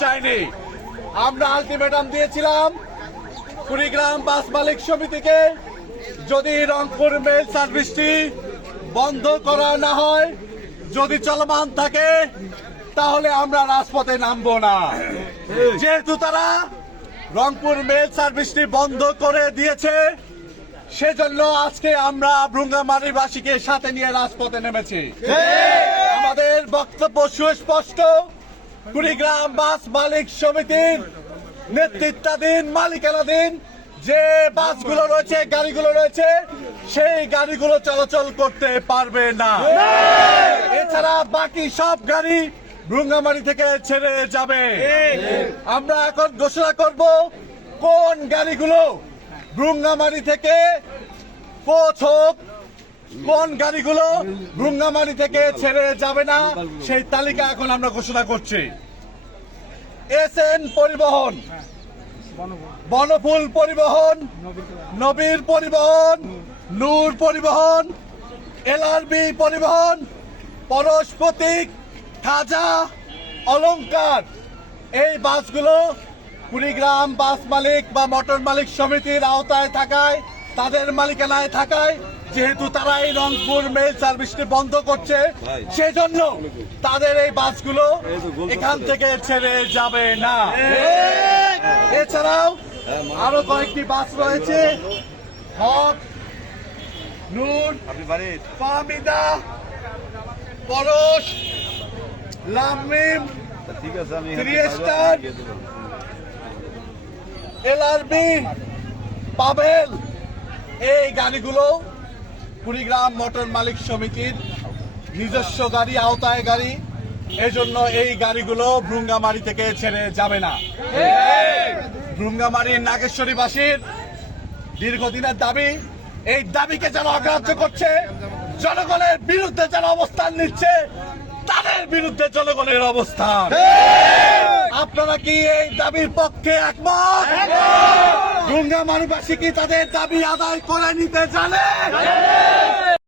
চাইনি। আমরা আলটিমেটাম দিয়েছিলাম কুড়িগ্রাম বাস মালিক সমিতিকে, যদি রংপুর মেল সার্ভিসটি বন্ধ করা না হয়, যদি চলমান থাকে, তাহলে আমরা রাজপথে নামবো না। যেহেতু তারা রংপুর মেল সার্ভিসটি বন্ধ করে দিয়েছে, সেজন্য আজকে আমরা ভ্রুঙ্গামারীবাসীকে সাথে নিয়ে রাজপথে নেমেছি। আমাদের বক্তব্য সুস্পষ্ট, কুড়িগ্রাম বাস মালিক সমিতির নেতৃত্বাধীন মালিকানাধীন যে বাসগুলো রয়েছে, গাড়িগুলো রয়েছে, সেই গাড়িগুলো চলাচল করতে পারবে না। এছাড়া বাকি সব গাড়ি ভ্রুঙ্গামারী থেকে ছেড়ে যাবে। আমরা এখন ঘোষণা করব কোন গাড়িগুলো ভ্রুঙ্গামারী থেকে পৌঁছক, কোন গাড়িগুলো ভ্রুঙ্গামারী থেকে ছেড়ে যাবে না, সেই তালিকা এখন আমরা ঘোষণা করছি। এসএন পরিবহন, বনফুল পরিবহন, নবীর পরিবহন, নূর পরিবহন, এলআরবি পরিবহন, পরশ প্রতীক, খাজা, অলংকার, এই বাসগুলো কুড়িগ্রাম বাস মালিক বা মোটর মালিক সমিতির আওতায় থাকায়, তাদের মালিকানায় থাকায়, যেহেতু তারা এই রংপুর মেল সার্ভিসটি বন্ধ করছে, সেজন্য তাদের এই বাসগুলো এখান থেকে ছেড়ে যাবে না। এছাড়াও আরো কয়েকটি বাস রয়েছে, হক, নূর, ফাহমিদা, পরশ, Lamine, three star, LRB, Pavel, এই গাড়িগুলো কুড়িগ্রাম মোটর মালিক সমিতির নিজস্ব গাড়ি, আওতায় গাড়ি, এজন্য এই গাড়িগুলো ভ্রুঙ্গামারী থেকে ছেড়ে যাবে না। ভ্রুঙ্গামারীর নাগেশ্বরীবাসীর দীর্ঘদিনের দাবি, এই দাবিকে যারা অগ্রাহ্য করছে, জনগণের বিরুদ্ধে যারা অবস্থান নিচ্ছে, তাদের বিরুদ্ধে জনগণের অবস্থান। আপনারা কি এই দাবির পক্ষে একমত? ভ্রুঙ্গামারীবাসী কি তাদের দাবি আদায় করে নিতে জানে?